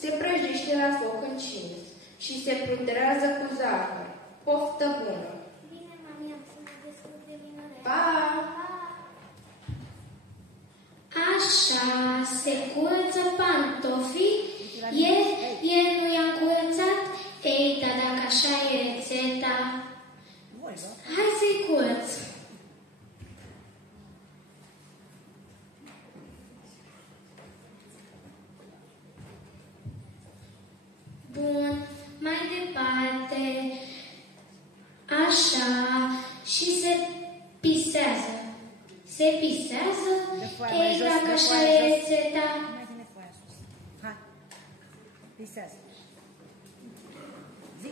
Se prăjește la foc încins și se pudrează cu zahăr. Poftă bună! Bine, mami, am să mă descurc de minore. Pa! Așa se curăță pantofii. El nu i-a curățat? Ei, dar dacă așa e rețeta, hai să-i curăț. Bun, mai departe, așa, și se pisează. Se pisează? Ei, dacă așa e rețeta... Hai, pisează. Zi.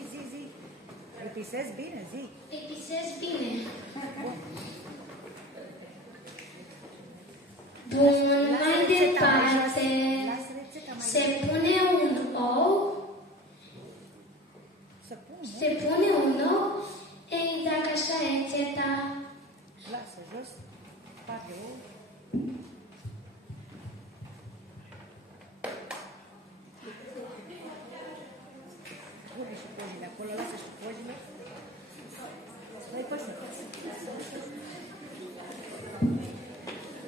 Îi pisezi bine, zi. Îi pisez bine. Bun, mai departe, se pune un ou. Se pune un ou. Ei, dacă așa e rețeta... Lasă jos, bate ou. Pune și cojile acolo, lasă și cojile. Mai poți să faci.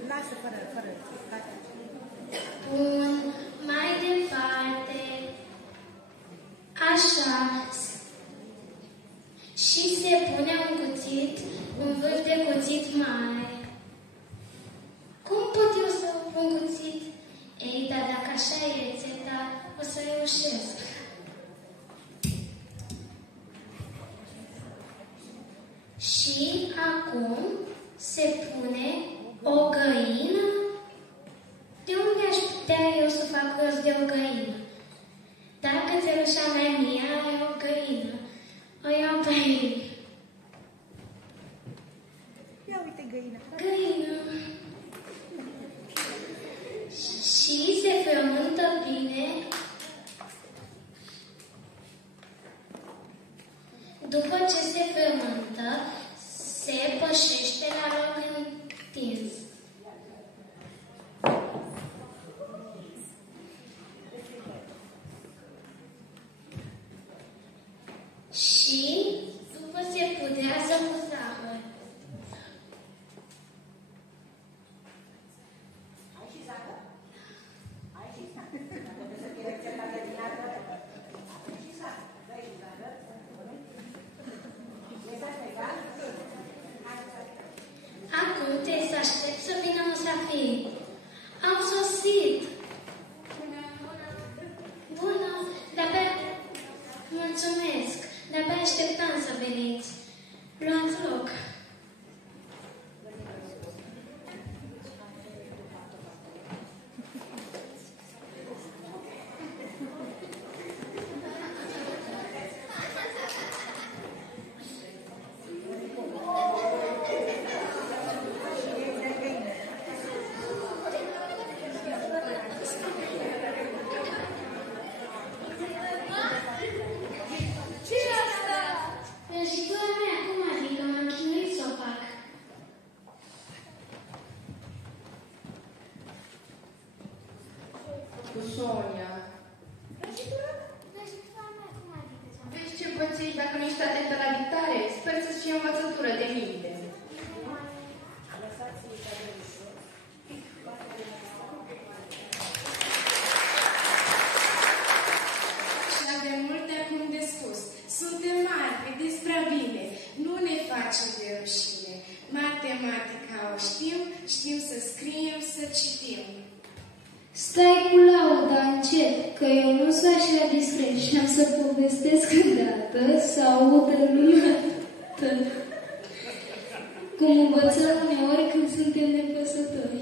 Lasă fără. Bun, mai departe, așa, și se pune un vârf de cuțit mare. Cum pot eu să pun cuțit? Ei, dar dacă așa e rețeta, o să reușesc. Și acum se pune o găină. De unde aș putea eu să fac rost de o găină? Dacă țărușa mea mie are o găină, o iau pe ei. Ia uite găina. Găină. Și se frământă bine. După ce se frământă, se pășește la loc întins. Și după se pudrează cu zahăr. Ai și zahăr? Ai și zahăr. Dacă să fie rețeta grădinară, ai și zahăr. Dai și zahăr. Acum trebuie să aștept să vină musafirii. Am sosit. Bună, de-abia... Mulțumesc, de-abia așteptam să veniți. Luați loc. Prăjitura mea, cum adică? M-am chinuit să o fac. Cu Sonia. Prăjitura mea, cum adică? Vezi ce pățești dacă nu ești atentă la dictare? Sper să-ți fie învățătură de minte. Și avem multe acum de spus. Suntem mari, vedeți prea bine. Nu ne face de rușine. Matematica o știm să scriem, să citim. Stai cu lauda încet, că eu nu sunt așa discret și am să povestesc îndată să audă lumea toată. Cum învățăm uneori când suntem nepăsători.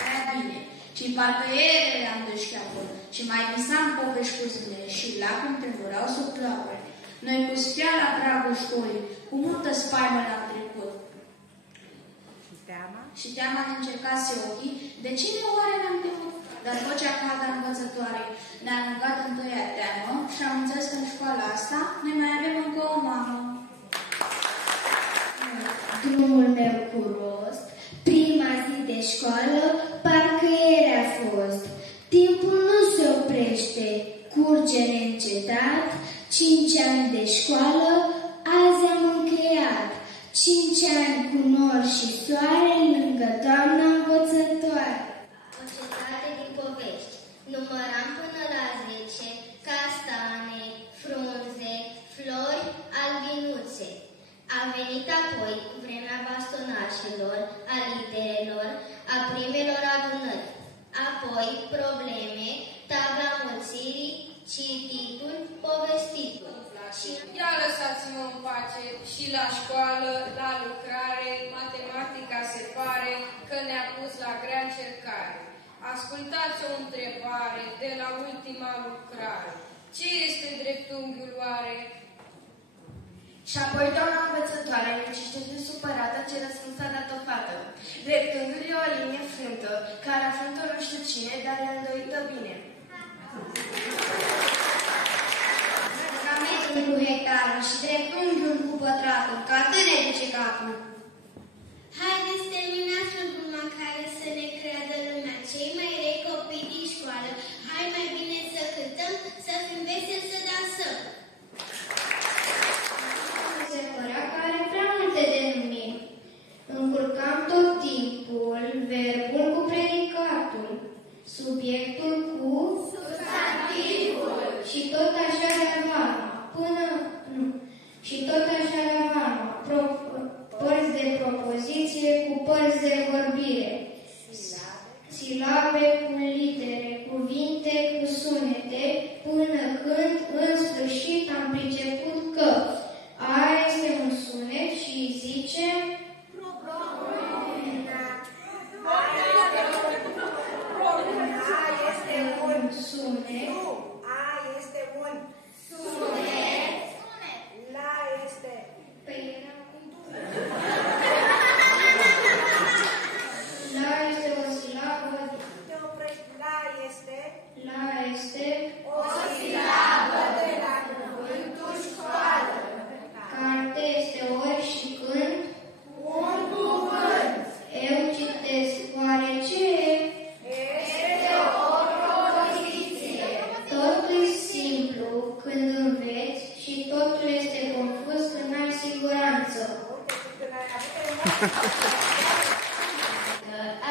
Prea bine. Și parcă ele am deșteaptă. Și mai visam povești cu zile și lacul tremurau sub ploape. Noi cu stea la pragul școlii, cu multă spaimă ne-am trecut. Și teama ne încercase ochii, de cine oare ne-am temut? Dar vocea caldă învățătoare ne-a aruncat întâia teamă și am înțeles că în școala asta noi mai avem încă o mamă. Drumul meu cu rost, prima zi de școală, parcă ieri a fost. 5 ani cu nori și soare lângă doamna învățătoare. O cetate din povești. Număram până la 10 castane, frunze, flori, albinuțe. A venit apoi vremea bastonașilor, a liderelor, a primelor adunări. Apoi probleme, tabla mulțirii, cititul, povestitul. Ia lăsați-mă în pace și la școală, la lucrare, matematica se pare că ne-a pus la grea încercare. Ascultați o întrebare de la ultima lucrare. Ce este dreptunghiul oare? Și apoi doamna învățătoare, liniștește supărată, ce răspuns a dat o fată. Dreptunghiul e o linie frântă, care afrântă nu știu cine, dar e îndoită bine. Metrul cu hectarul și dreptunghiul cu pătratul, ca atât ne duce capul. Haideți, terminați gluma care să ne creadă lumea. Cei mai rei copii din școală, hai mai bine să cântăm, să fim veseli, să dansăm. Se părea că are prea multe denumiri. Încurcam tot timpul, verbul cu predicatul, subiectul cu substantivul și tot așa de varma, și tot așa de varma, părți de propoziție cu părți de vorbire, silabe cu litere, cuvinte cu sunete, până când, în sfârșit, am priceput că A este un sunet și zice sunet. A este un sunet. La este. La este o silabă. Te oprești. La este. La este O silabă de la cuvântul școală. carte este ori și când. Un cuvânt. Eu citesc. Oare ce? Este o propoziție. Totul e simplu când înveți și totul este confuz când ai siguranță.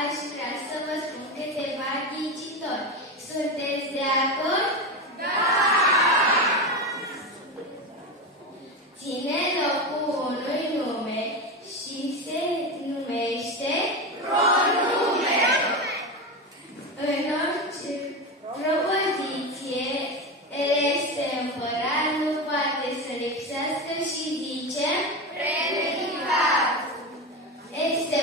Aș vrea să vă spun câteva ghicitori. Sunteți de acord? Da! Ține locul unui nume și se numește pronume. În orice propoziție, este împărat, nu poate să lipsească și zice predicat. Este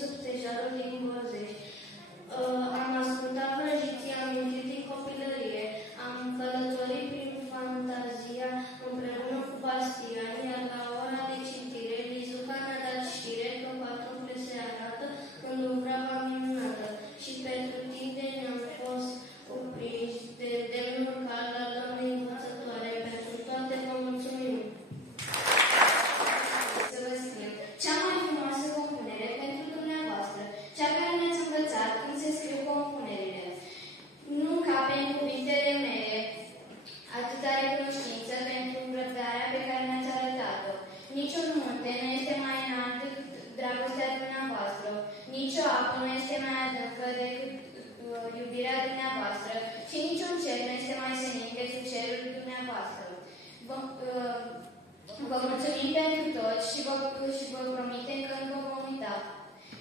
sub stejarul din Gorzești. Am ascultat vrăjiții amintiri din copilărie, am călătorit prin fantazia împreună cu Bastian, iar la ora de citire, Lizuca mi-a dat știre că patrumple se arată când umbrava minunată și pentru tine am fost uprinși de demnul cald al doamnei învățătoare. Pentru toate vă mulțumim! Să vă scriu cea mai frumoasă compunere pentru dumneavoastră, cea care ne-ați învățat când se scriu compunerile. Nu cape în cuvintele mele atâta recunoștință pentru răbdarea pe care ne-ați arătat-o. Niciun munte nu este mai înalt decât dragostea dumneavoastră, nicio apă nu este mai adâncă decât iubirea dumneavoastră și niciun cer nu este mai senin decât cerul dumneavoastră. Vă mulțumim pentru tot și vă promitem că nu vă vom uita.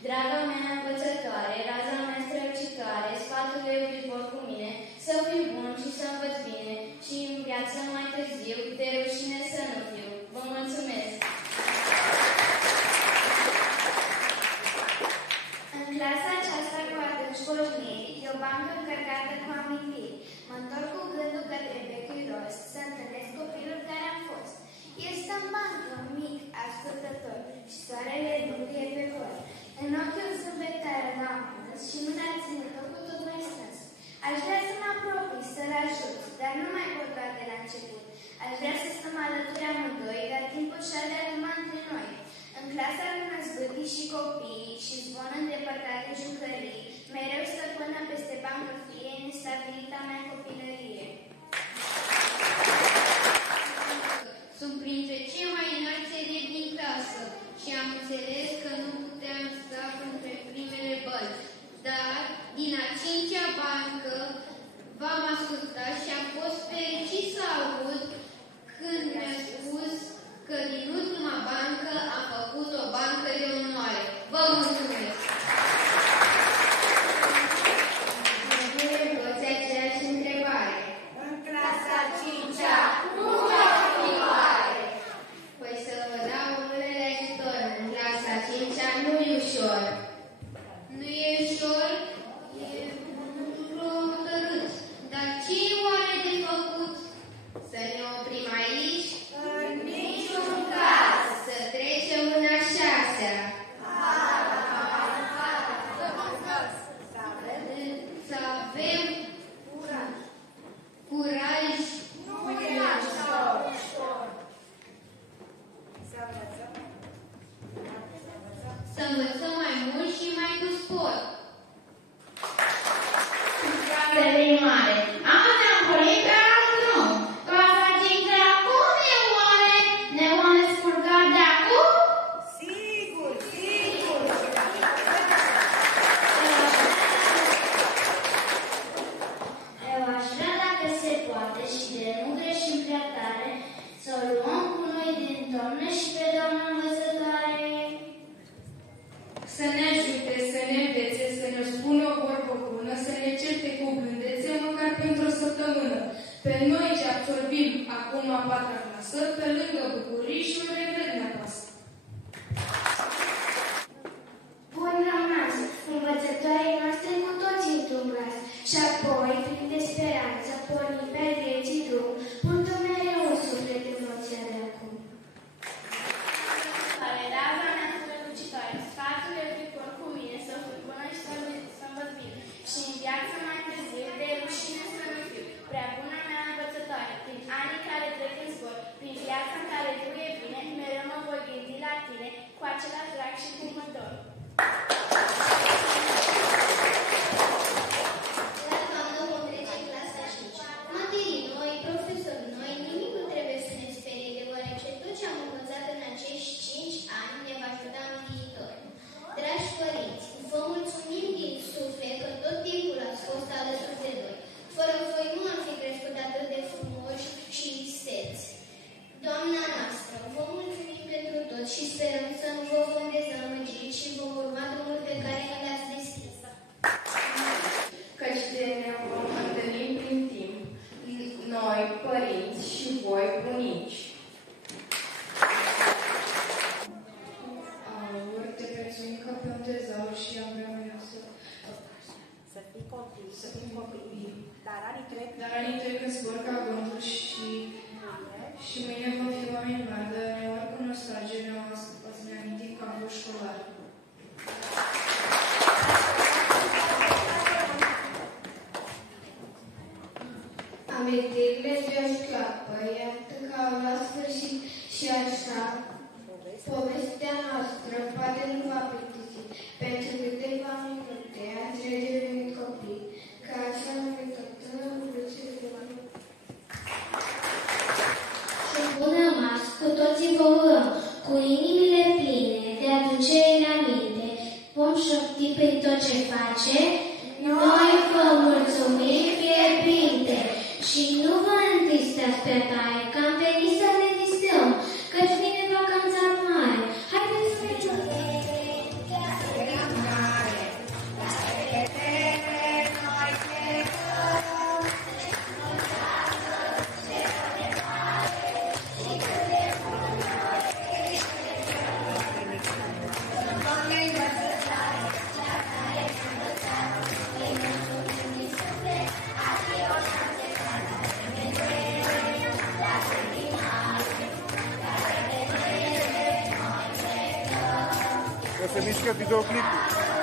Draga mea învățătoare, raza mea strălucitoare, sfatul iubitor cu mine, să fiu bun și să învăț bine și în viață mai târziu de rușine să nu fiu. Vă mulțumesc! În clasa aceasta cu adânci porniri, e o bancă încărcată cu amintiri. Mă întorc cu gândul către vechiul rost, să întâlnesc copilul care am fost. Este în bancă, mic, ascultător, și soarele bucurie pe cor. În ochiul zâmbet care l-am pus și mâna ținută cu tot mai strâns. Aș vrea să mă apropii, să-l ajut, dar nu mai pot doar de la început. Aș vrea să stăm alături amândoi, dar timpul și-a de acum între noi. În clasa rămân zbâtii și copiii și zvon îndepărtate jucării, mereu stăpână peste bancă fie nestabilita mea copilărie. Sunt printre cei mai înalți elevi din clasă și am înțeles că nu puteam sta între primele bănci. Dar, din a 5-a bancă, v-am ascultat și am fost fericit să aud când mi-a spus că din ultima bancă am făcut o bancă de onoare. Vă mulțumesc! Ne toți aceeași întrebare. În clasa 5-a, cum va fi oare? Păi să vă dau unele ajutor. În clasa 5-a nu e ușor. Nu e ușor, e hotărât. Dar ce e oare de făcut? Să ne oprim aici? în niciun caz. Să trecem în a 6-a. Să avem curaj. Nu e așa ușor. Să învățăm. Să învățăm mai mult și mai cu spor. Fratele mare, am avea un coleg pe altul nou. Clasa 5-a, cum e oare? Ne vom descurca de acum? Sigur, sigur. Eu aș vrea, dacă se poate și de nu greșim prea tare, să o luăm cu noi din toamnă și pe doamna învățătoare. Să ne ajute, să ne învețe, să ne spună o vorbă bună, să ne certe cu blândețe, măcar pentru o săptămână. Pe noi ce absorbim acum a 4-a clasă, pe lângă bucurii și un regret ne apasă. Bun rămas, învățătoarei noastre cu toții într-un glas, și apoi, plin de speranță, porni pe vieții drum, purtă mereu în suflet emoția de acum. Raza mea strălucitoare, sfatul iubitor cu mine, să fiu bună și să învăț bine, și în viață mai târziu, de rușine să nu fiu, prea bună mea învățătoare, prin anii care trec în zbor, prin viața în care tu e bine, mereu mă voi gândi la tine, cu același drag și cu mândor. La toamnă vom trece în clasa 5. Materii noi, profesori noi, nimic nu trebuie să ne sperie, deoarece tot ce am învățat în acești 5 ani ne va ajuta în viitor. Dragi părinți, vă mulțumim din suflet că tot timpul ați fost alături de noi. Fără voi nu am fi crescut atât de frumoși și isteți. Doamna noastră, vă mulțumim pentru tot și sperăm să nu vă vom dezamăgi și vă să fim copii bine. Dar anii trec că zbor ca vântul și mâine vom fi oameni mari, dar uneori cu nostalgie ne amintim că am fost școlari. Amintirile de o școapă, iată că au la sfârșit și așa, povestea noastră poate nu va plictisi. Pentru câteva minute ați redevenit copii, că așa învățătă lucrurile. Și bun rămas, cu toții vă urăm, cu inimile pline de aducere în aminte, vom șopti prin tot ce face, noi vă mulțumim fierbinte și nu vă întristați pe tare, că am venit să ne distrăm, căci vine vacanța mare. Haideți să ne Se mișcă videoclipul.